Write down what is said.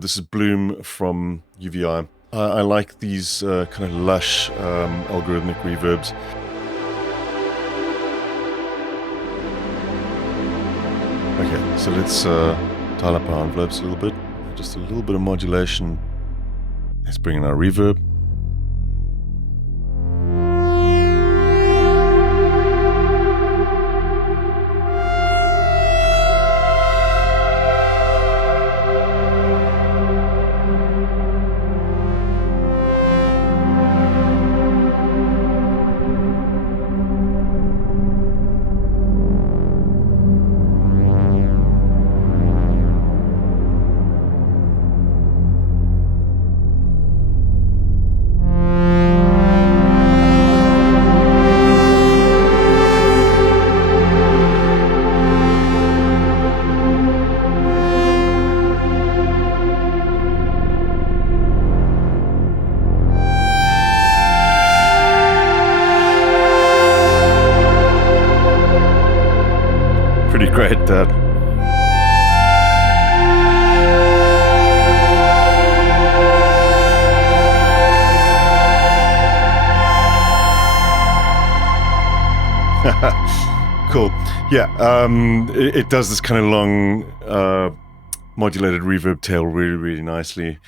This is Bloom from UVI. I like these kind of lush algorithmic reverbs. Okay, so let's dial up our envelopes a little bit. Just a little bit of modulation. Let's bring in our reverb. Pretty great, Dad. Cool. Yeah, it does this kind of long modulated reverb tail really, really nicely.